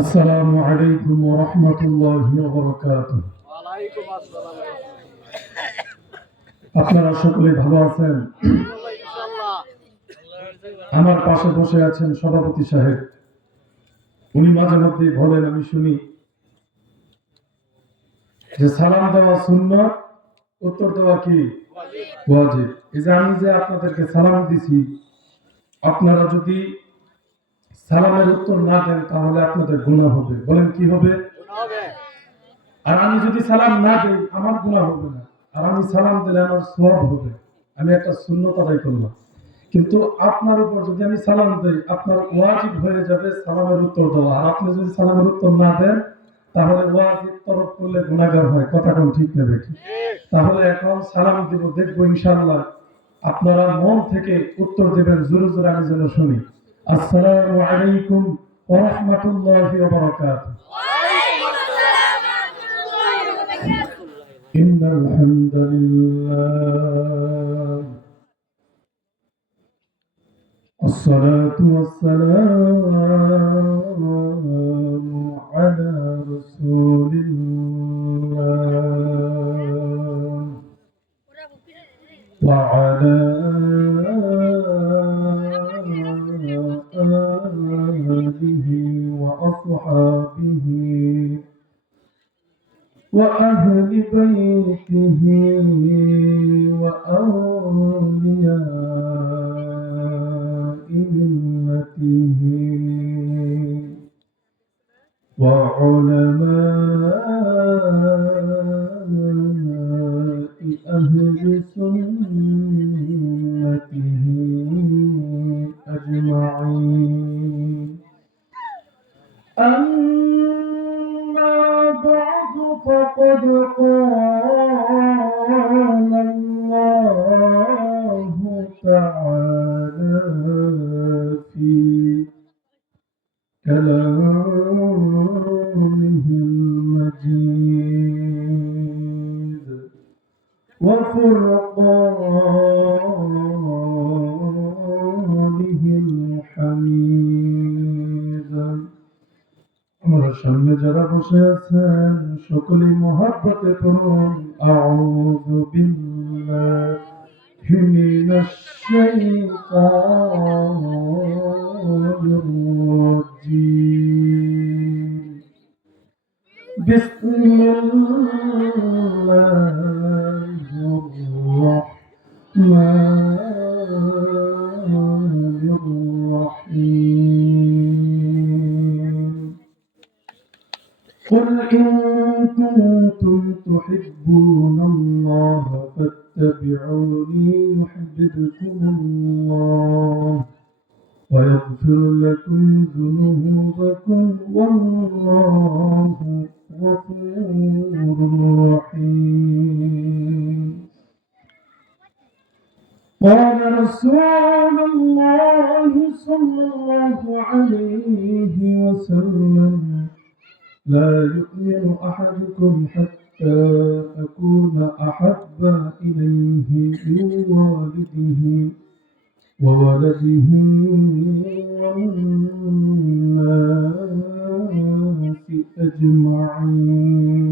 আসসালামু আলাইকুম ওয়া রাহমাতুল্লাহি ওয়া বারাকাতুহু। ওয়ালাইকুম আসসালাম। আপনারা সকলে ভালো আছেন? আলহামদুলিল্লাহ ইনশাআল্লাহ। আমার পাশে বসে আছেন সভাপতি সাহেব। উনি মাঝে মধ্যে বলেন, আমি শুনি যে সালাম দেওয়া সুন্নাত, উত্তর দেওয়া কি ওয়াজিব। এই যে আমি যে আপনাদেরকে সালাম দিছি, আপনারা যদি সালামের উত্তর না দেন তাহলে আপনাদের গুনাহ হবে। বলেন কি হবে? হবে। আর আমি যদি সালাম না দেই আমার গুনাহ হবে না, আর আমি সালাম দিলে আমার সওয়াব হবে। আমি একটা সুন্নাত আদায় করলাম। কিন্তু আপনার উপর যদি আমি সালাম দেই, আপনার ওয়াজিব হয়ে যাবে সালামের উত্তর দেওয়া। আর আপনি যদি সালামের উত্তর না দেন তাহলে ওয়াজিব তরক করলে গুনাহগার হয়। কথা কোন ঠিক নেবে কি? ঠিক। তাহলে এখন সালাম দিব, দেখবো ইনশাআল্লাহ আপনারা মন থেকে উত্তর দিবেন, জোরে জোরে আমি যেন শুনি। আসসালামু আলাইকুম ওয়া রাহমাতুল্লাহি ওয়া বারাকাতুহু। ওয়ালাইকুম আসসালাম ওয়া রাহমাতুল্লাহি ওয়া বারাকাতুহু। ইন্নাল হামদুলিল্লাহ الصلاة والسلام على رسول الله وعلى آله وأصحابه وأهل بيته وأولياء ملته وعلماء أهل سنته أجمعين. أما بعد فقد قال الله تعالى في كلامه المجيد وفرقانه الحميد. আমার সামনে যারা বসে আছেন সকলেই মহব্বতে পড়ুন আউযু বিল্লাহি মিনাশ শাইতানির রাজীম। বিসমিল্লাহির রাহমানির রাহিম। قل إن كنتم تحبون الله فاتبعوني يحببكم الله ويغفر لكم ذنوبكم والله غفور رحيم. قال رسول الله صلى الله عليه وسلم لا يؤمن أحدكم حتى أكون أحب إليه من والده وولده والناس أجمعين.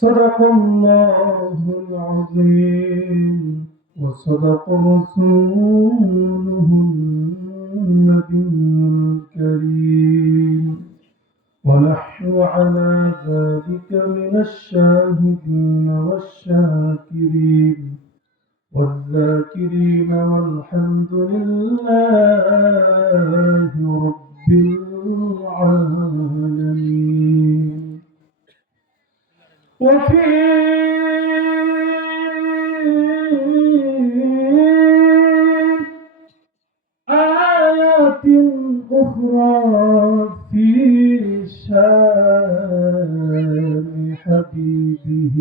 صدق الله العظيم وصدق رسوله النبي الكريم ونحن على ذلك من الشاهدين والشاكرين والذاكرين والحمد لله رب العالمين. وفي آيات أخرى في شان حبيبه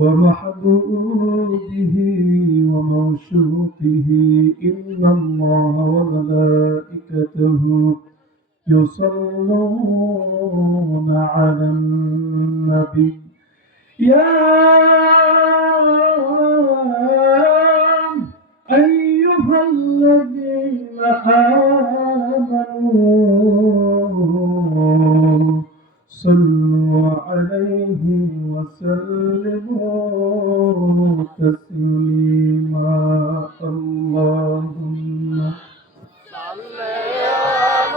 ومحبوبه وموشوقه إن الله وملائكته يصلون على النبي يا أيها الذين آمنوا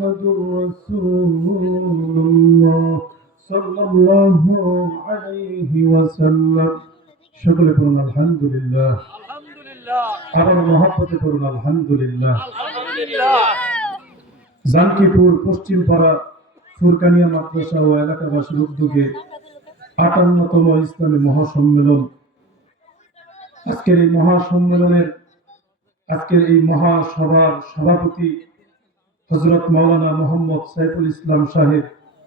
মুহাম্মাদুর রাসূলুল্লাহ সাল্লাল্লাহু আলাইহি ওয়াসাল্লাম। সকলে বলুন আলহামদুলিল্লাহ। আলহামদুলিল্লাহ আবার মহব্বতে বলুন আলহামদুলিল্লাহ। আলহামদুলিল্লাহ জানকিপুর পশ্চিমপাড়া ফুরকানিয়া মাদ্রাসা ও এলাকাবাসীর উদ্যোগে ৫৮তম ইসলামী মহাসম্মেলন। আজকের এই মহাসভার সভাপতি হযরত মাওলানা মোহাম্মদ সাইফুল ইসলাম সাহেব,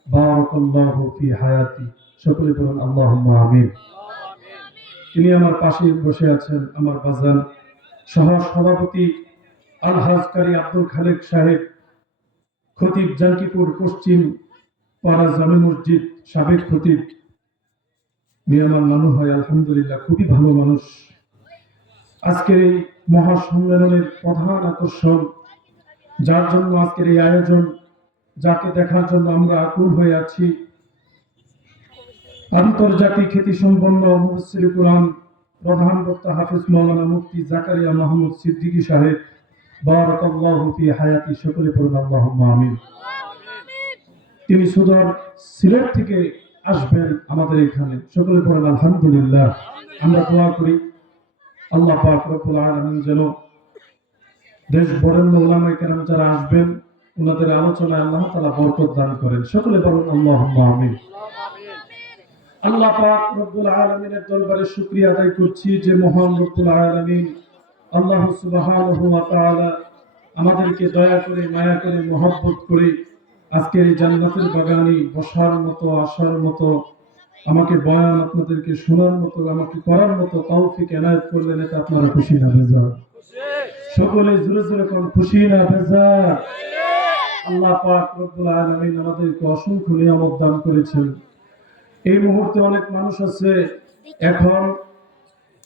বারাকাল্লাহু ফি হায়াতি। সকলে বলুন আল্লাহুম্মা আমিন। তিনি আমার পাশে বসে আছেন, আমার বাজান সহ সভাপতি আলহাজ কারি আব্দুল খালেক সাহেব, খতিব জানকিপুর পশ্চিম পাড়া জামে মসজিদ, সাবেক খতিব। আমার মনে হয় আলহামদুলিল্লাহ খুবই ভালো মানুষ। আজকের এই মহাসম্মেলনের প্রধান আকর্ষণ, যার জন্য আজকের এই আয়োজন, যাকে দেখার জন্য আমরা আকুল হয়ে আছি, আন্তর্জাতিক খ্যাতিসম্পন্ন মুফাসসির কুরআন প্রধান বক্তা হাফেজ মাওলানা মুফতি জাকারিয়া মাহমুদ সিদ্দিকী সাহেব, বারাকাল্লাহু ফি হায়াতি। সকলে পড়ুন আল্লাহুম্মা আমিন। তিনি সুদূর সিলেট থেকে আসবেন আমাদের এখানে। সকলে পড়ুন আলহামদুলিল্লাহ। আমরা দোয়া করি আল্লাহ পাক রব্বুল আলামিন যেন দেশ বরেণ্য উলামায়ে কেরাম যারা আসবেন, ওনাদের আলোচনায় আল্লাহ তাআলা বরকত দান করেন। সকলে বলুন আল্লাহুম্মা আমিন। আল্লাহ পাক রব্বুল আলামিনের দরবারে শুকরিয়া আদায় করছি যে মহান রব্বুল আলামিন আল্লাহ সুবহানাহু ওয়া তাআলা আমাদেরকে দয়া করে, মায়া করে, মহব্বত করে আজকের এই জান্নাতের বাগানে বসার মতো, আসার মতো, আমাকে বয়ান আপনাদেরকে শোনার মতো, আমাকে করার মতো তৌফিক এনায়েত করলেন। এটা আপনারা খুশি না বেজার? সকলে জোরে জোরে কোন খুশি না বেজার? আল্লাহ পাক রব্বুল আলামিন আমাদেরকে অসংখ্য নিয়ামত দান করেছেন। এই মুহূর্তে অনেক মানুষ আছে এখন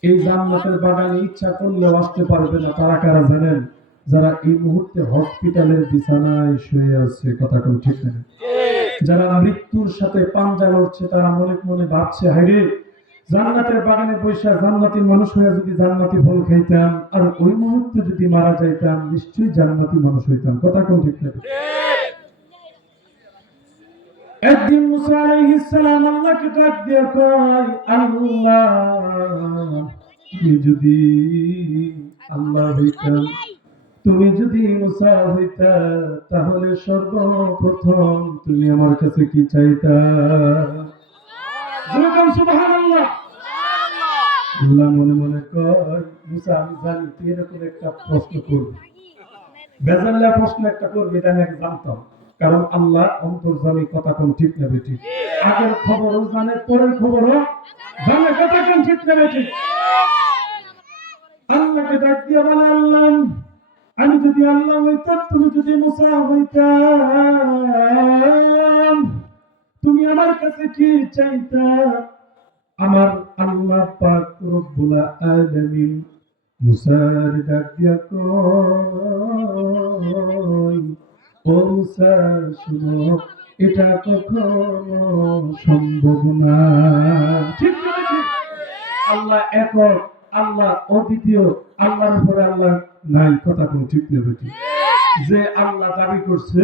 এই জান্নাতের বাগানে ইচ্ছা করলেও আসতে পারবে না। তারা কারা জানেন? যারা এই মুহূর্তে হসপিটালের বিছানায় শুয়ে আছে। কথা কোন ঠিক না? যারা মৃত্যুর সাথে পাঞ্জা লড়ছে, তারা মনে মনে ভাবছে, হায়রে জান্নাতের বাগানে বসে জান্নাতি মানুষ হয়ে যদি জান্নাতি ফল খাইতাম, আর ওই মুহূর্তে যদি মারা যাইতাম, নিশ্চয়ই জান্নাতি মানুষ হইতাম। কথা কোন ঠিক না? একদিন মুসা আলাইহিস সালাম আল্লাহকে ডাক দিয়ে কয়, আল্লাহ তুমি যদি আল্লাহ হইতাম, তুমি যদি মুসা হইতা, তাহলে সর্বপ্রথম তুমি আমার কাছে কি চাইতা? সুবহানাল্লাহ। আল্লাহ মনে মনে কয়, মুসা আমি জানি তুই এরকম একটা প্রশ্ন করবি, বেজাল্লা প্রশ্ন একটা করবি, এটা আমি জানতাম। কারণ আল্লাহ অন্তর্যামী। কথা কোন ঠিক না বেটি? আগের খবরও জানে, পরের খবরও জানে। কথা কোন ঠিক না বেটি? আল্লাহকে ডাক দিয়ে বলে, আল্লাহ আমি যদি আল্লাহ হইতাম, তুমি যদি মুসা হইতাম, তুমি আমার কাছে কি চাইতা? আমার আল্লাহ পাক রব্বুল আলামিন মুসার ডাক দিয়া কয়, ও মুসা শুনো, এটা কখনো সম্ভব না। ঠিক আছে? আল্লাহ একক, আল্লাহ অদ্বিতীয়, আল্লাহর উপরে আল্লাহ নাই। কথা কোন ঠিক নেবে? যে আল্লাহ দাবি করছে,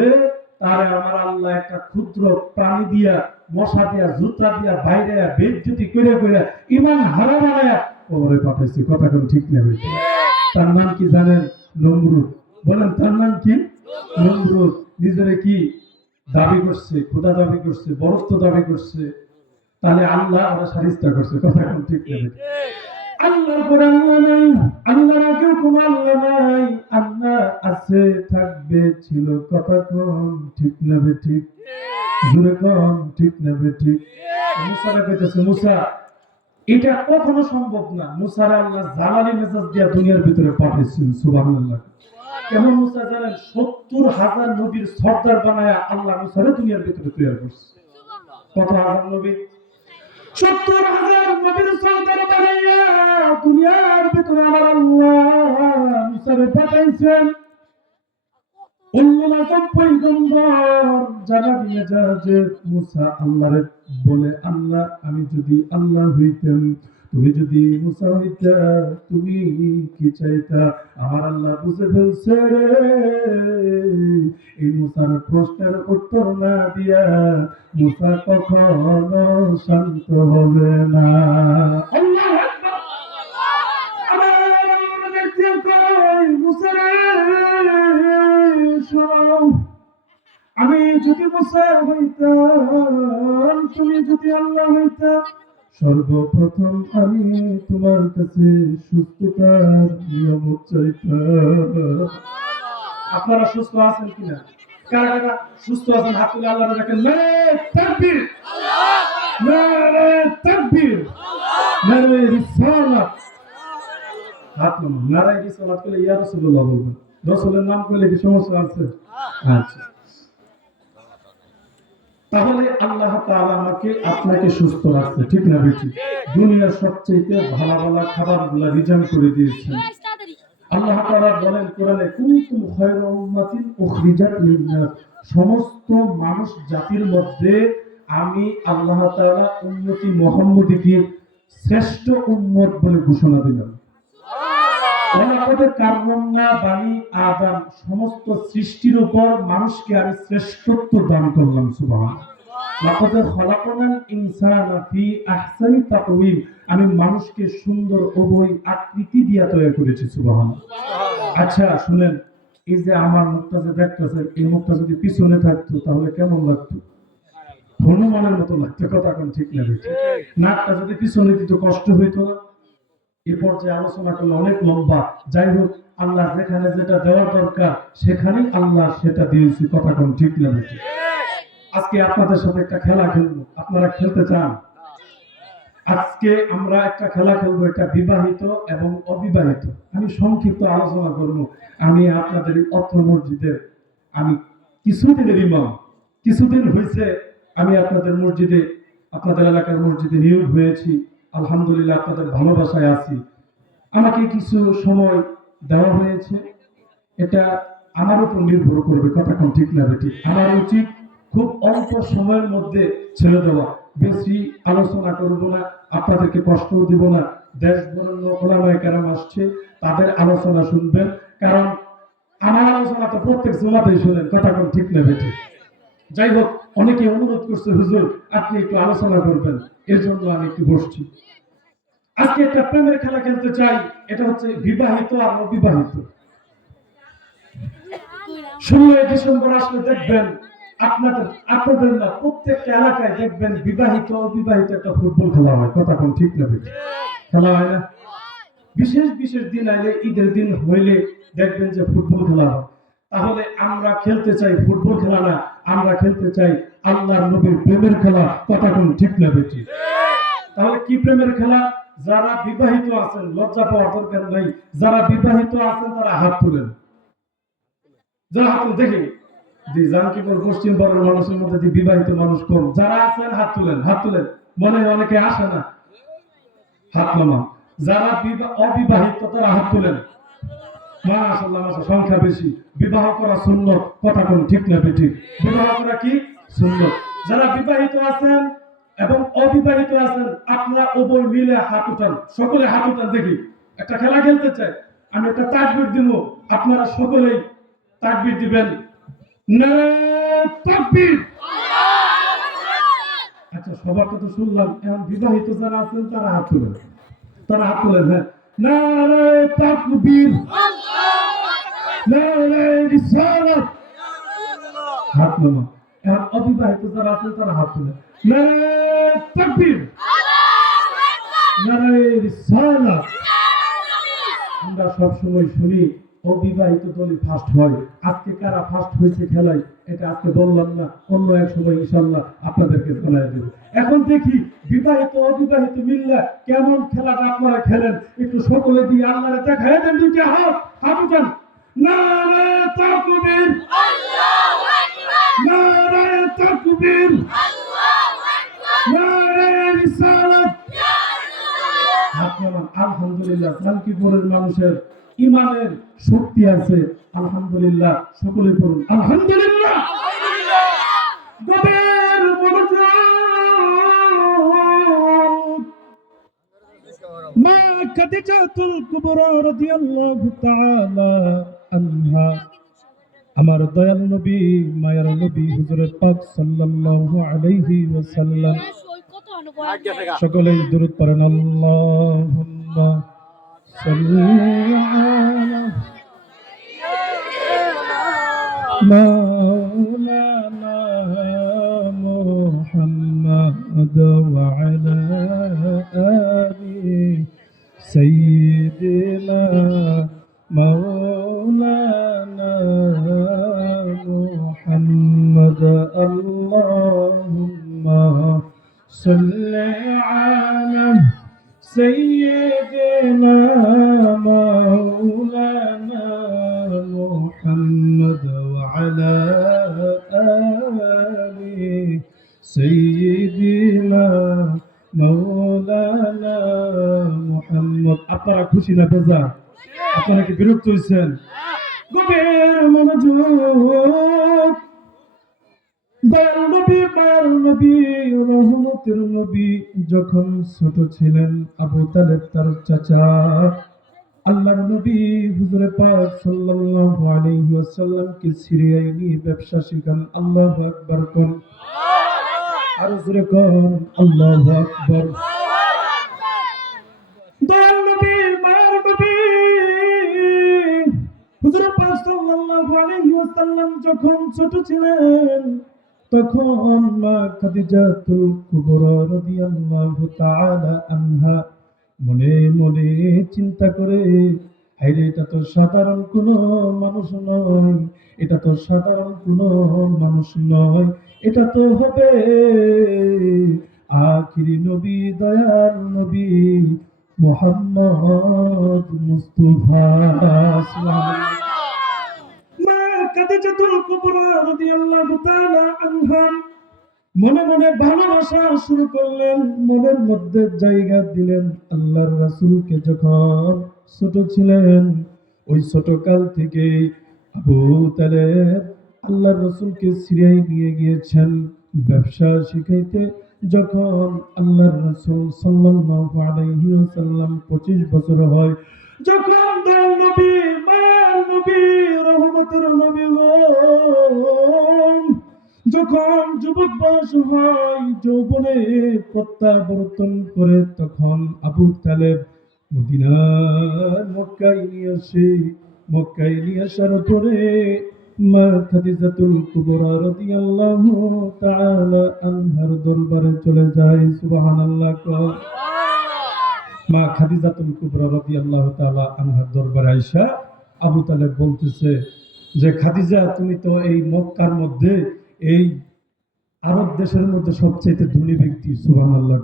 তারে আমার আল্লাহ একটা ক্ষুদ্র প্রাণী দিয়া, মশা দিয়া, জুতা দিয়া, বাইরে বেজ্জতি করে করে ইমান হারা বানায়া কবরে পাঠাইছে। কথা কোন ঠিক নেবে? তার নাম কি জানেন? নমরুদ। বলেন তার নাম কি? নমরুদ। নিজেরে কি দাবি করছে? খোদা দাবি করছে, বরত্ব দাবি করছে। তাহলে আল্লাহ ওরা সারিস্তা করছে। কথা কোন ঠিক নেবে? আল্লাহর পরে আল্লাহ নাই, আল্লাহর আগে কোনো আল্লাহ নাই। আল্লাহ আছে, থাকবে, ছিল। কথা কোন ঠিক না ঠিক? জোরে কোন ঠিক না ঠিক? মুসারা কইতেছে, মুসা এটা কখনো সম্ভব না। মুসারা আল্লাহ জালালি মেজাজ দিয়া দুনিয়ার ভিতরে পাঠিয়েছেন। সুবহানাল্লাহ। কেমন মুসা জানেন? ৭০,০০০ নবীর সর্দার বানায়া আল্লাহ মুসারে দুনিয়ার ভিতরে তৈরি করছে। কত হাজার নবী? ৭০,০০০ নবীর সর্দার বানায়া দুনিয়ার ভিতরে আমার আল্লাহ মুসারে পাঠাইছেন। উল্লুল আযম পয়গম্বর জানাবি মেজাজে মুসা আল্লাহরে বলে, আল্লাহ আমি যদি আল্লাহ হইতাম, তুমি যদি মুসা হইতা তুমি কি চাইতা? আমার আল্লাহ বুঝে ফেলছে রে, এই মুসার প্রশ্নের উত্তর না দিয়া মুসা কখনো শান্ত হবে না। আল্লাহু আকবার। আমার ব্যক্তি কই মুসা রে, শোনো, আমি যদি মুসা হইতাম তুমি যদি আল্লাহ হইতা, সর্বপ্রথম আমি তোমার কাছে সুস্থতার নিয়ামত চাইতাম। আপনারা সুস্থ আছেন কিনা? কারা কারা সুস্থ আছেন হাত তুলে আল্লাহর ডাকেন। নারে তাকবীর, নারে তাকবীর, নারে রিসালাত। হাত নামান। নারে রিসালাত করলে ইয়া রাসূলুল্লাহ বলবেন। রাসূলের নাম করলে কি সমস্যা আছে? আচ্ছা, তাহলে আল্লাহ তাআলা আমাকে আপনাকে সুস্থ রাখছে, ঠিক না বেটি? দুনিয়ার সবচেয়ে ভালো ভালো খাবারগুলো রিজার্ভ করে দিয়েছেন। আল্লাহ তাআলা বলেন কোরআনে, কুনতুম খায়রা উম্মাতিন উখরিজাত লিন-নাস, সমস্ত মানুষ জাতির মধ্যে আমি আল্লাহ তাআলা উম্মতি মুহাম্মদীকে শ্রেষ্ঠ উম্মত বলে ঘোষণা দিলাম। ওয়ালাকাদ কাররামনা বানি আদম, সমস্ত সৃষ্টির উপর মানুষকে আমি শ্রেষ্ঠত্ব দান করলাম। সুবহানাল্লাহ। লাকাদ খালাকনাল ইনসানা ফি আহসানি তাকওয়িম, আমি মানুষকে সুন্দর উভয় আকৃতি দিয়ে তৈরি করেছি। সুবহানাল্লাহ। আচ্ছা শুনেন, এই যে আমার মুখটা যে দেখতেছেন, এই মুখটা যদি পিছনে থাকতো তাহলে কেমন লাগতো? হনুমানের মতো লাগতো। কথা কোন ঠিক না বেটি? নাকটা যদি পিছনে দিত কষ্ট হইতো না? এই পর্যায়ে আলোচনা করলে অনেক লম্বা। যাই হোক, আল্লাহ যেখানে যেটা দেওয়ার দরকার সেখানেই আল্লাহ সেটা দিয়েছি। কথা কোন ঠিক না বেটি? আজকে আপনাদের সাথে একটা খেলা খেলবো, আপনারা খেলতে চান? আজকে আমরা একটা খেলা খেলবো, এটা বিবাহিত এবং অবিবাহিত। আমি সংক্ষিপ্ত আলোচনা করব। আমি আপনাদের অত্র মসজিদের আমি কিছুদিনের ইমাম, কিছুদিন হয়েছে আমি আপনাদের মসজিদে, আপনাদের এলাকার মসজিদে নিয়োগ হয়েছি। আলহামদুলিল্লাহ আপনাদের ভালোবাসায় আছি। আমাকে কিছু সময় দেওয়া হয়েছে, এটা আমার উপর নির্ভর করবে। কথা কোন ঠিক না বেটি? আমার উচিত খুব অল্প সময়ের মধ্যে ছেড়ে দেওয়া, বেশি আলোচনা করব না, আপনাদেরকে কষ্টও দিব না। দেশ বরেণ্য ওলামায়ে কেরাম আসছে, তাদের আলোচনা শুনবেন, কারণ আমার আলোচনা তো প্রত্যেক জুমাতেই শুনেন। কথা কোন ঠিক না বেটি? যাই হোক, অনেকে অনুরোধ করছে, হুজুর আপনি একটু আলোচনা করবেন, এর জন্য আমি একটু বসছি। আজকে একটা প্রেমের খেলা খেলতে চাই, এটা হচ্ছে বিবাহিত আর অবিবাহিত। 16 ডিসেম্বর আসলে দেখবেন আপনাদের না প্রত্যেকটা এলাকায় দেখবেন বিবাহিত অবিবাহিত একটা ফুটবল খেলা হয়। কথা কোন ঠিক না বেটি? খেলা হয় না? বিশেষ বিশেষ দিন আইলে, ঈদের দিন হইলে দেখবেন যে ফুটবল খেলা হয়। তাহলে আমরা খেলতে চাই ফুটবল খেলা না, আমরা খেলতে চাই আল্লাহর নবীর প্রেমের খেলা। কথা কোন ঠিক না বেটি? তাহলে কি প্রেমের খেলা? যারা বিবাহিত আছেন লজ্জা পাওয়ার দরকার নাই, যারা বিবাহিত আছেন তারা হাত তুলেন। যারা হাত তুলেন দেখি, জানকিপুর পশ্চিম বড়ের মানুষের মধ্যে বিবাহিত মানুষ কম। যারা আছেন হাত তুলেন, হাত তুলেন। মনে হয় অনেকে আসে না, হাত নামা। যারা অবিবাহিত তারা হাত তুলেন। মাশাআল্লাহ, মাশাআল্লাহ, সংখ্যা বেশি। বিবাহ করা সুন্নাত। কথা কোন ঠিক না বেঠিক? বিবাহ করা কি সুন্নাত। যারা বিবাহিত আছেন এবং অবিবাহিত আছেন আপনারা উভয় মিলে হাত উঠান, সকলে হাত উঠান দেখি। একটা খেলা খেলতে চাই, আমি একটা তাকবীর দিব, আপনারা সকলেই তাকবীর দিবেন। নারে তাকবীর। আচ্ছা, সবার কথা শুনলাম, এখন বিবাহিত যারা আছেন তারা হাত তুলেন, তারা হাত তুলেন। হ্যাঁ, নারে তাকবীর, নারে রিসালাত। হাত নামা। এখন অবিবাহিত যারা আছেন তারা হাত তুলেন। নারে তাকবীর, নারে রিসালাত। আমরা সব সময় শুনি অবিবাহিত দলই ফার্স্ট হয়। আজকে কারা ফার্স্ট হয়েছে খেলায় এটা আজকে বললাম না, অন্য এক সময় ইনশাআল্লাহ আপনাদেরকে জানাই দেব। এখন দেখি বিবাহিত অবিবাহিত মিল্লা কেমন খেলাটা আপনারা খেলেন, একটু সকলে দিয়ে আল্লাহরে দেখায় দেন। দুইটা হাত, হাত উঠান। নারে তাকবীর, আল্লাহু আকবার, নারে তাকবীর, আল্লাহু আকবার, নারে রিসালাত, ইয়া রাসূলুল্লাহ। আলহামদুলিল্লাহ, জানকিপুরের মানুষের ইমানের শক্তি আছে। আলহামদুলিল্লাহ, সকলে পড়ুন আলহামদুলিল্লাহ। গভীর মনোযোগ। খাদিজাতুল কুবরা রাদিয়াল্লাহু তাআলা আনহা আমার দয়াল নবী মায়ার নবী হুজুরে পাক সাল্লাল্লাহু আলাইহি ওয়াসাল্লাম সকলেই দুরূদ পড়েন আল্লাহুম্মা সাল্লি আলা মাওলানা মুহাম্মদ ওয়া আলা আলি সাইয়্যিদিনা مولانا محمد اللهم صل على سيدنا مولانا محمد وعلى آل سيدنا مولانا محمد আপনারা খুশি না বেজার আপনারা কি বিরক্ত হয়েছেন গভীর মনোযোগ দয়াল নবী মায়ার নবী রহমতের নবী যখন ছোট ছিলেন আবু তালেব তার চাচা আল্লাহর নবী হুজুরে পাক সাল্লাল্লাহু আলাইহি ওয়াসাল্লামকে সিরিয়ায় নিয়ে ব্যবসা শেখান আল্লাহু আকবার কোন আর জোরে কোন আল্লাহু আকবার দয়াল নবী মায়ার নবী হুজুর পাক সাল্লাল্লাহু আলাইহি ওয়াসাল্লাম যখন ছোট ছিলেন তখন মা খাদিজাতুল কুবরা রাদিয়াল্লাহু তাআলা আনহা মনে মনে চিন্তা করে হায়রে এটা তো সাধারণ কোনো মানুষ নয় এটা তো সাধারণ কোনো মানুষ নয় এটা তো হবে আখিরি নবী দয়াল নবী মুহাম্মদ মুস্তাফা মা খাদিজাতুল কুবরা রাদিয়াল্লাহু তাআলা আনহা মনে মনে ভালোবাসা শুরু করলেন মনের মধ্যে জায়গা দিলেন আল্লাহর রাসূলকে যখন ছোট ছিলেন ওই ছোট কাল থেকে আবু তালেব আল্লাহর রাসূলকে সিরিয়ায় নিয়ে গিয়েছেন ব্যবসা শিখাইতে যখন আল্লাহর রাসূল সাল্লাল্লাহু আলাইহি ওয়াসাল্লাম 25 বছর হয় যখন দয়াল নবী মায়ার নবী রহমতের নবী যখন যুবক বয়স হয় যৌবনে প্রত্যাবর্তন করে তখন আবু তালেব মদিনার মক্কায় নিয়ে আসার পরে মা খাদিজাতুল কুবরা রাদিয়াল্লাহু তাআলা আনহার দরবারে চলে যায় সুবহানাল্লাহ মা খাদিজাতুল কুবরা রাদিয়াল্লাহু তাআলা আনহার দরবারে আয়েশা আবু তালেব বলতেছে যে খাদিজা তুমি তো এই মক্কার মধ্যে এই আরব দেশের মধ্যে সবচেয়ে ধনী ব্যক্তি সুবহানাল্লাহ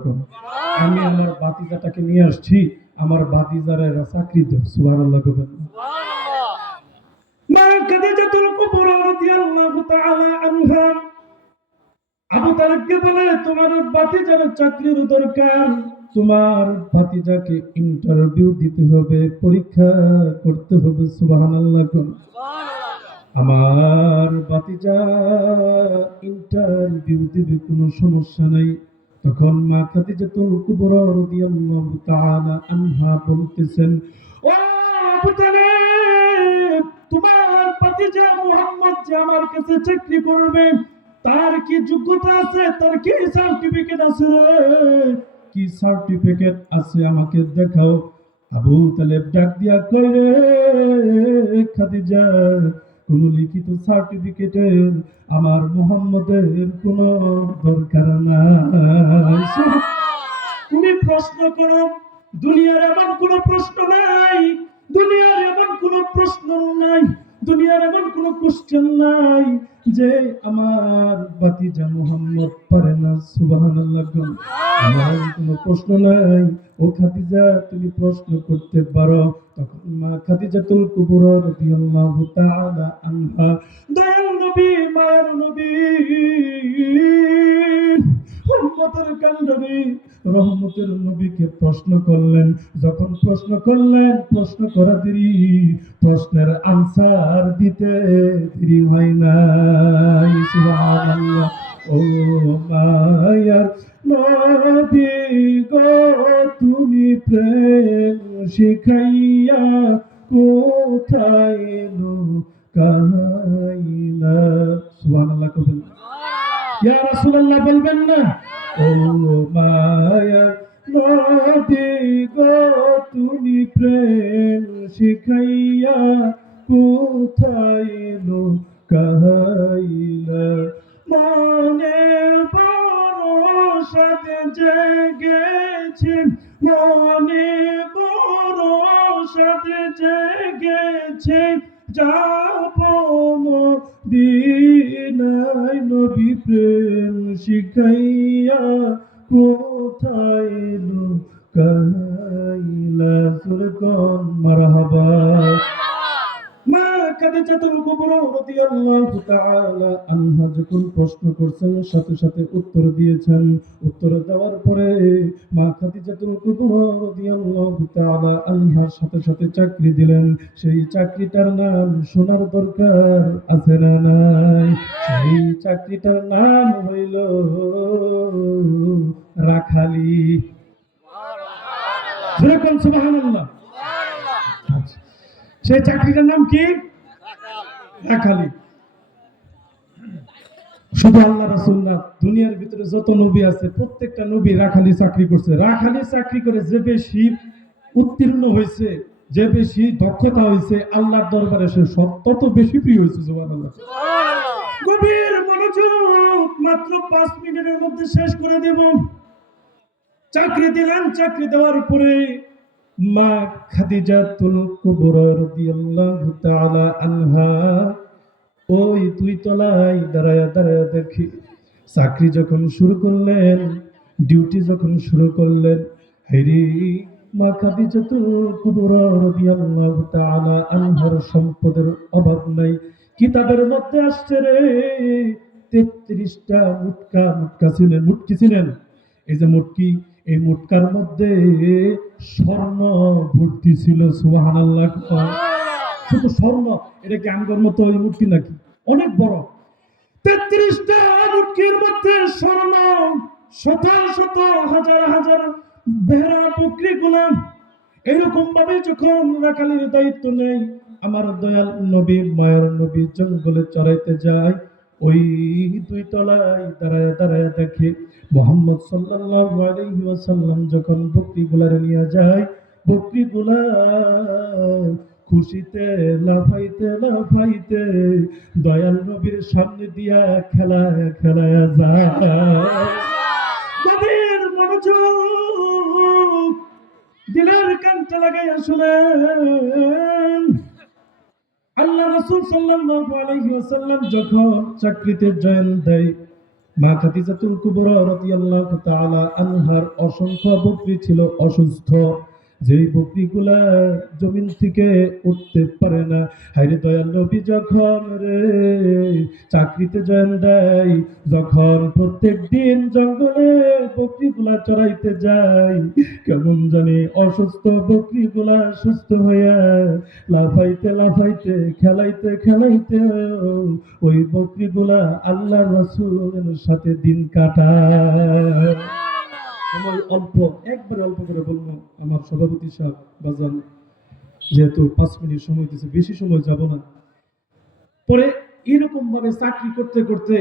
আমি আমার ভাতিজাটাকে নিয়ে আসছি আমার ভাতিজার চাকরি দেব সুবহানাল্লাহ মা খাদিজাতুল কুবরা রাদিয়াল্লাহু তাআলা আনহা আবু তালেবকে বলে তোমার ভাতিজার চাকরির দরকার তোমার ভাতিজাকে ইন্টারভিউ দিতে হবে পরীক্ষা করতে হবে সুবহানাল্লাহ আমার ভাতিজা ইন্টারভিউ দিবে কোনো সমস্যা নাই তখন মা খাদিজাতুল কুবরা রাদিয়াল্লাহু তাআলা আনহা বলতেছেন ও আবু তালেব তোমার ভাতিজা মুহাম্মদ যে আমার কাছে চাকরি করবে তার কি যোগ্যতা আছে তার কি সার্টিফিকেট আছে কি সার্টিফিকেট আছে আমাকে দেখাও আবু তালেব ডাক দিয়া কইরে খাদিজা কোন লিখিত সার্টিফিকেটের আমার মুহাম্মদের কোনো দরকার নাই তুমি প্রশ্ন করো দুনিয়ার এমন কোনো প্রশ্ন নাই দুনিয়ার এমন কোনো প্রশ্ন নাই দুনিয়ার এমন কোনো কোশ্চেন নাই যে আমার ভাতিজা মুহাম্মদ পারে না সুবহানাল্লাহ আমার কোনো প্রশ্ন নাই ও খাদিজা তুমি প্রশ্ন করতে পারো তখন মা খাদিজাতুল কুবরা রাদিয়াল্লাহু তাআলা আনহা দয়াল নবী মায়ার নবী উম্মতের কান্ডারি রহমতের নবীকে প্রশ্ন করলেন যখন প্রশ্ন করলেন প্রশ্ন করা দেরি প্রশ্নের আনসার দিতে দেরি হয় না সুবহানাল্লাহ ও মায়ার নবী গো তুমি প্রেম শিখাইয়া কোথায় লুকাইলা। সুবহানাল্লাহ কবুল। ইয়া রাসূলুল্লাহ বলবেন না? ও মায়া নবী গো তুমি প্রেম শিখাইয়া কোথায় লুকাইলা। মনে বড় সাদ জেগেছে, মনে বড় সাদ জেগেছে, যাব মদিনায় নবী প্রেম শিখাইয়া কোথায় লুকাইলা। জোরে কোন মারহাবা। মা খাদিজাতুল কুবরা রাদিয়াল্লাহু তাআলা আনহা যখন প্রশ্ন করছেন সাথে সাথে উত্তর দিয়েছেন। উত্তর দেওয়ার পরে মা খাদিজাতুল কুবরা রাদিয়াল্লাহু তাআলা আনহার সাথে সাথে চাকরি দিলেন। সেই চাকরিটার নাম শোনার দরকার আছে না নাই? সেই চাকরিটার নাম হইল রাখালি। যেরকম সুবহানাল্লাহ। আচ্ছা, সেই চাকরিটার নাম কি? রাখালি। শুধু আল্লাহ রাসূল না, দুনিয়ার ভিতরে যত নবী আছে প্রত্যেকটা নবী রাখালি চাকরি করছে। রাখালি চাকরি করে যে বেশি উত্তীর্ণ হয়েছে, যে বেশি দক্ষতা হয়েছে, আল্লাহর দরবারে সে তত বেশি প্রিয় হয়েছে। সুবহানাল্লাহ। গভীর মনোযোগ, মাত্র 5 মিনিটের মধ্যে শেষ করে দেব। চাকরি দিলেন, চাকরি দেওয়ার পরে মা খাদিজাতুল কুবরা রাদিয়াল্লাহু তাআলা আনহা ওই 2 তলায় দাঁড়ায়া দাঁড়ায়া দেখি চাকরি যখন শুরু করলেন, ডিউটি যখন শুরু করলেন, হেরি মা খাদিজাতুল কুবরা রাদিয়াল্লাহু তাআলা আনহার সম্পদের অভাব নাই। কিতাবের মধ্যে আসছে রে 33টা মুটকা। মুটকা ছিলেন, মুটকি ছিলেন, এই যে মুটকি, এই মুটকার মধ্যে স্বর্ণ ভর্তি ছিল। সুবহানাল্লাহ। শুধু স্বর্ণ। এটা কি আমগর মতো ওই মূর্তি নাকি? অনেক বড়। 33টা মূর্তির মধ্যে স্বর্ণ, শত শত হাজার হাজার ভেড়া বকরি গোলাম। এরকম ভাবে যখন রাখালির দায়িত্ব নেই, আমার দয়াল নবী মায়ের নবী জঙ্গলে চড়াইতে যায়, ওই 2 তলায় দাঁড়ায় দাঁড়ায় দেখে মুহাম্মদ সাল্লাল্লাহু আলাইহি ওয়াসাল্লাম যখন বকরিগুলারে নিয়ে যায়, বকরিগুলা খুশিতে লাফাইতে লাফাইতে দয়াল নবীর সামনে দিয়া খেলায় খেলায় যায়। নবীর মনোযোগ, দিলের কানটা লাগাইয়া শুনেন। আল্লাহ রাসূল সাল্লাল্লাহু আলাইহি ওয়াসাল্লাম যখন চাকরিতে জয়েন দেয়, মা খাদিজাতুল কুবরা রাদিয়াল্লাহু তাআলা আনহার অসংখ্য বকরি ছিল অসুস্থ। যেই বকরিগুলা জমিন থেকে উঠতে পারে না। হায়রে দয়াল নবী যখন রে চাকরিতে জয়েন দেয়, যখন প্রত্যেক দিন জঙ্গলে বকরিগুলা চড়াইতে যায়, কেমন জানি অসুস্থ বকরিগুলা সুস্থ হইয়া লাফাইতে লাফাইতে খেলাইতে খেলাইতে ওই বকরিগুলা আল্লাহর রাসূলের সাথে দিন কাটায়। সময় অল্প, একবারে অল্প করে বলবো। আমার সভাপতি সাহেব বাজান যেহেতু 5 মিনিট সময় দিয়েছে, বেশি সময় যাব না। পরে এরকম ভাবে চাকরি করতে করতে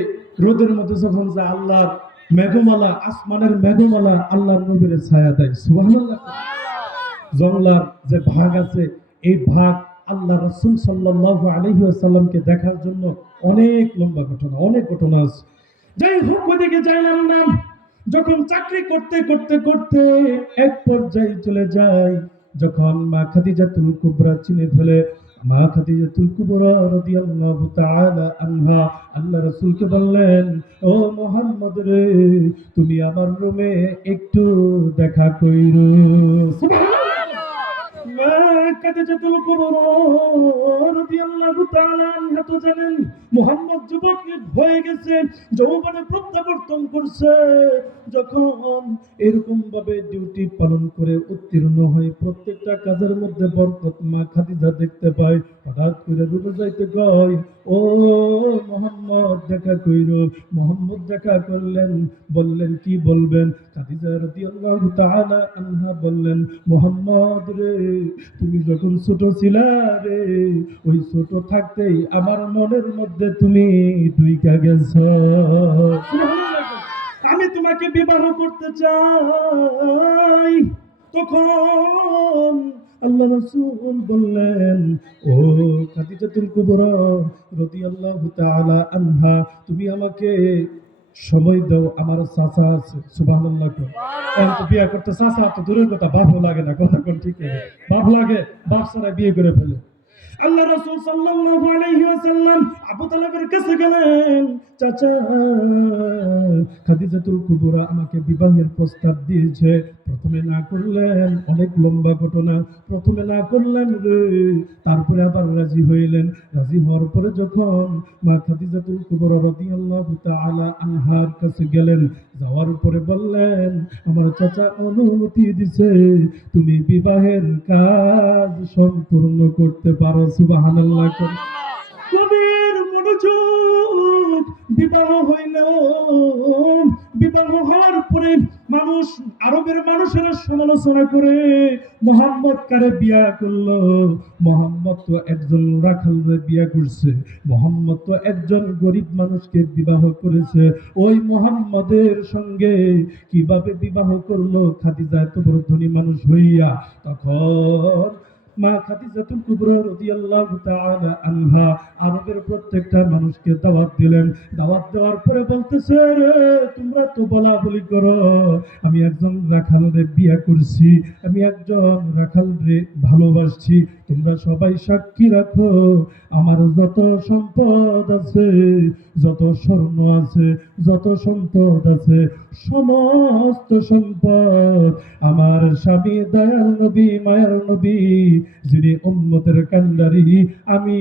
রোদের মধ্যে যখন যা আল্লাহর মেঘমালা, আসমানের মেঘমালা আল্লাহর নবীর ছায়া দেয়। সুবহানাল্লাহ। জঙ্গলার যে ভাগ আছে, এই ভাগ আল্লাহ রাসূল সাল্লাল্লাহু আলাইহি ওয়াসাল্লামকে দেখার জন্য অনেক লম্বা ঘটনা, অনেক ঘটনা আছে। যাই হোক, ওদিকে যাইলাম না। যখন চাকরি করতে করতে করতে এক পর্যায়ে চলে যায়, যখন মা খাদিজাতুল কুবরা চিনে ফেলে, মা খাদিজাতুল কুবরা রাদিয়াল্লাহু তাআলা আনহা আল্লাহ রাসূলকে বললেন, ও মুহাম্মদ রে, তুমি আমার রুমে একটু দেখা কইরো। সুবহানাল্লাহ। মা খাদিজাতুল কুবরা রাদিয়াল্লাহু তাআলা আনহা তো জানেন মুহাম্মদ যুবক হয়ে গেছে, যৌবনে প্রত্যাবর্তন করছে। যখন এরকম ভাবে ডিউটি পালন করে উত্তীর্ণ হয়, প্রত্যেকটা কাজের মধ্যে বরকত মা খাদিজা দেখতে পায়। হঠাৎ করে রুমে যাইতে কয়, ও মুহাম্মদ দেখা কইরো। মুহাম্মদ দেখা করলেন, বললেন কি বলবেন? খাদিজা রাদিয়াল্লাহু তাআলা আনহা বললেন, মুহাম্মদ রে, তুমি যখন ছোট ছিলা রে, ওই ছোট থাকতেই আমার মনের মধ্যে তুমি ঢুইকা গেছ। আমি তোমাকে বিবাহ করতে চাই। তখন আল্লাহ রাসূল বললেন, ও খাদিজাতুল কুবরা রাদিয়াল্লাহু তাআলা আনহা, তুমি আমাকে সময় দাও, আমার চাচা আছে। সুবহানাল্লাহ। এখন তো বিয়ে করতে চাচা তো দূরের কথা, বাপও লাগে না, কথা কোন ঠিক নেই। বাপ লাগে, বাপ ছাড়া বিয়ে করে ফেলে। আল্লাহ রাসূল সাল্লাল্লাহু আলাইহি ওয়াসাল্লাম আবু তালেবের কাছে গেলেন, চাচা খাদিজাতুল কুবরা আমাকে বিবাহের প্রস্তাব দিয়েছে। প্রথমে না করলেন, অনেক লম্বা ঘটনা। প্রথমে না করলেন রে, তারপরে আবার রাজি হইলেন। রাজি হওয়ার পরে যখন মা খাদিজাতুল কুবরা রাদিয়াল্লাহু তাআলা আনহার কাছে গেলেন, যাওয়ার পরে বললেন, আমার চাচা অনুমতি দিছে, তুমি বিবাহের কাজ সম্পূর্ণ করতে পারো। সুবহানাল্লাহ। কবির মনোযোগ। বিবাহ হইল, বিবাহ হওয়ার পরে মানুষ, আরবের মানুষেরা সমালোচনা করে, মোহাম্মদ কারে বিয়া করলো? মোহাম্মদ তো একজন রাখালরে বিয়া করছে, মোহাম্মদ তো একজন গরিব মানুষকে বিবাহ করেছে, ওই মোহাম্মদের সঙ্গে কিভাবে বিবাহ করলো খাদিজা এত বড় ধনী মানুষ হইয়া? তখন মা খাদিজাতুল কুবরা রাদিয়াল্লাহু তাআলা আনহা আরবের প্রত্যেকটা মানুষকে দাওয়াত দিলেন। দাওয়াত দেওয়ার পরে বলতেছে, রে তোমরা তো বলা বলি করো আমি একজন রাখালরে বিয়া করছি, আমি একজন রাখালরে ভালোবাসছি, তোমরা সবাই সাক্ষী রাখো, আমার যত সম্পদ আছে, যত স্বর্ণ আছে, যত সম্পদ আছে, সমস্ত সম্পদ আমার স্বামী দয়াল নবী, মায়ার নবী, যিনি উম্মতের কান্ডারি, আমি